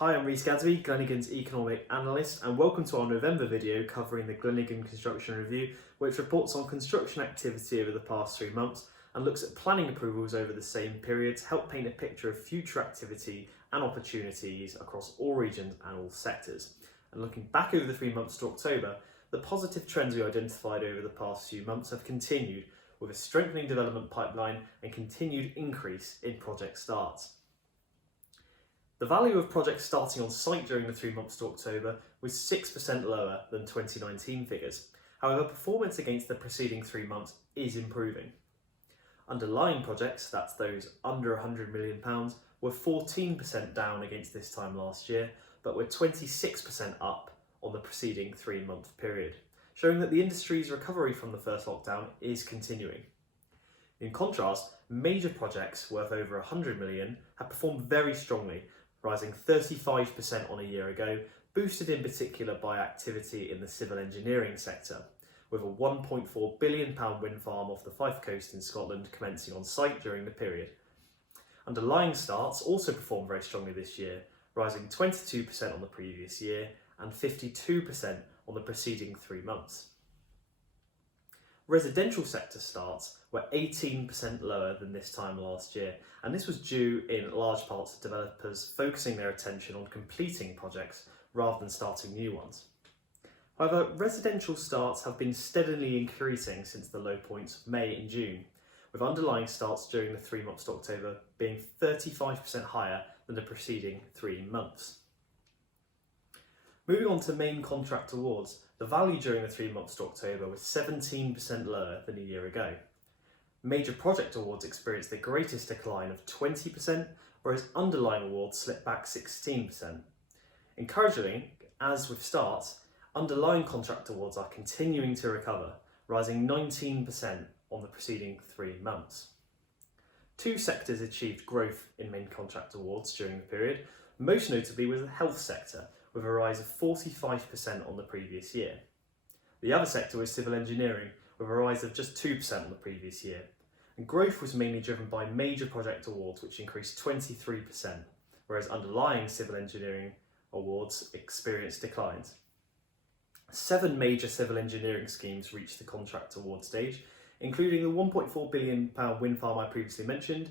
Hi, I'm Rhys Gadsby, Glenigan's Economics Analyst, and welcome to our November video covering the Glenigan Construction Review, which reports on construction activity over the past 3 months and looks at planning approvals over the same period to help paint a picture of future activity and opportunities across all regions and all sectors. And looking back over the 3 months to October, the positive trends we identified over the past few months have continued, with a strengthening development pipeline and continued increase in project starts. The value of projects starting on site during the 3 months to October was 6% lower than 2019 figures. However, performance against the preceding 3 months is improving. Underlying projects, that's those under £100 million, were 14% down against this time last year, but were 26% up on the preceding 3-month period, showing that the industry's recovery from the first lockdown is continuing. In contrast, major projects worth over £100 million have performed very strongly, rising 35% on a year ago, boosted in particular by activity in the civil engineering sector, with a £1.4 billion wind farm off the Fife coast in Scotland commencing on site during the period. Underlying starts also performed very strongly this year, rising 22% on the previous year and 52% on the preceding 3 months. Residential sector starts were 18% lower than this time last year, and this was due in large parts to developers focusing their attention on completing projects rather than starting new ones. However, residential starts have been steadily increasing since the low points of May and June, with underlying starts during the 3 months to October being 35% higher than the preceding 3 months. Moving on to main contract awards, the value during the 3 months to October was 17% lower than a year ago. Major project awards experienced the greatest decline of 20%, whereas underlying awards slipped back 16%. Encouragingly, as with starts, underlying contract awards are continuing to recover, rising 19% on the preceding 3 months. 2 sectors achieved growth in main contract awards during the period, most notably was the health sector, with a rise of 45% on the previous year. The other sector was civil engineering, with a rise of just 2% on the previous year. And growth was mainly driven by major project awards, which increased 23%, whereas underlying civil engineering awards experienced declines. 7 major civil engineering schemes reached the contract award stage, including the £1.4 billion wind farm I previously mentioned,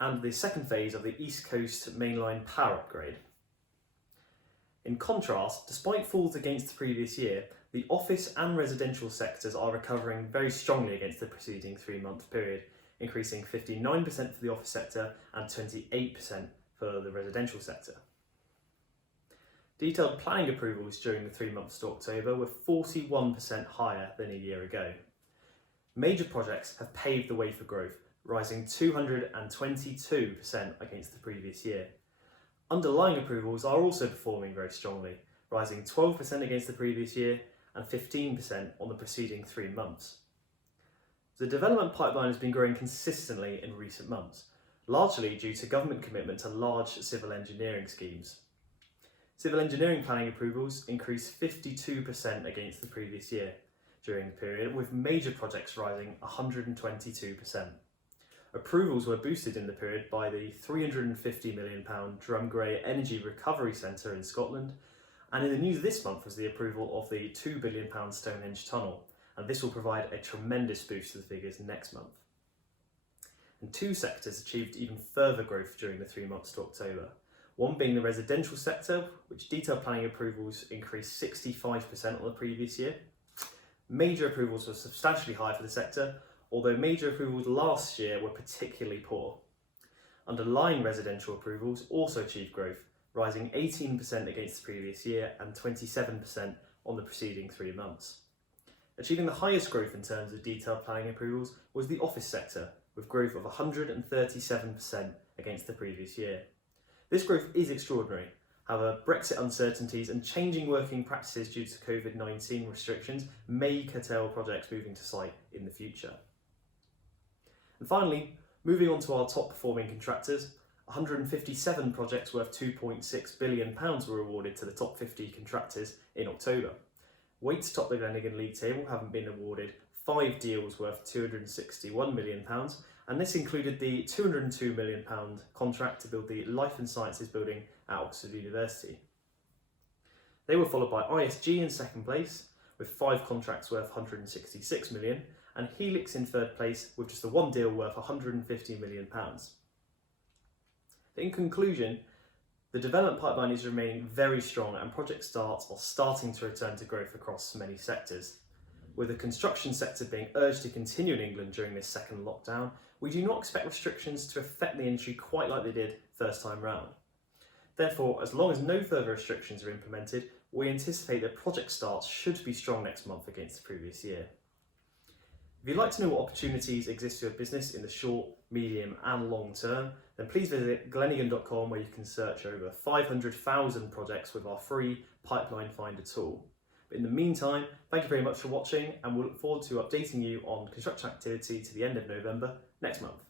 and the second phase of the East Coast mainline power upgrade. In contrast, despite falls against the previous year, the office and residential sectors are recovering very strongly against the preceding 3-month period, increasing 59% for the office sector and 28% for the residential sector. Detailed planning approvals during the 3 months to October were 41% higher than a year ago. Major projects have paved the way for growth, rising 222% against the previous year. Underlying approvals are also performing very strongly, rising 12% against the previous year and 15% on the preceding 3 months. The development pipeline has been growing consistently in recent months, largely due to government commitment to large civil engineering schemes. Civil engineering planning approvals increased 52% against the previous year during the period, with major projects rising 122%. Approvals were boosted in the period by the £350 million Drumgrey Energy Recovery Centre in Scotland, and in the news this month was the approval of the £2 billion Stonehenge Tunnel, and this will provide a tremendous boost to the figures next month. And 2 sectors achieved even further growth during the 3 months to October, one being the residential sector, which detailed planning approvals increased 65% on the previous year. Major approvals were substantially higher for the sector, although major approvals last year were particularly poor. Underlying residential approvals also achieved growth, rising 18% against the previous year and 27% on the preceding 3 months. Achieving the highest growth in terms of detailed planning approvals was the office sector, with growth of 137% against the previous year. This growth is extraordinary. However, Brexit uncertainties and changing working practices due to COVID-19 restrictions may curtail projects moving to site in the future. And finally, moving on to our top performing contractors, 157 projects worth £2.6 billion were awarded to the top 50 contractors in October. Wates top the Glenigan League table, having been awarded 5 deals worth £261 million, and this included the £202 million contract to build the Life and Sciences building at Oxford University. They were followed by ISG in second place, with 5 contracts worth £166 million, and Helix in third place with just the one deal worth £150 million. In conclusion, the development pipeline is remaining very strong and project starts are starting to return to growth across many sectors. With the construction sector being urged to continue in England during this second lockdown, we do not expect restrictions to affect the industry quite like they did first time round. Therefore, as long as no further restrictions are implemented, we anticipate that project starts should be strong next month against the previous year. If you'd like to know what opportunities exist for your business in the short, medium and long term, then please visit glenigan.com where you can search over 500,000 projects with our free Pipeline Finder tool. But in the meantime, thank you very much for watching and we'll look forward to updating you on construction activity to the end of November next month.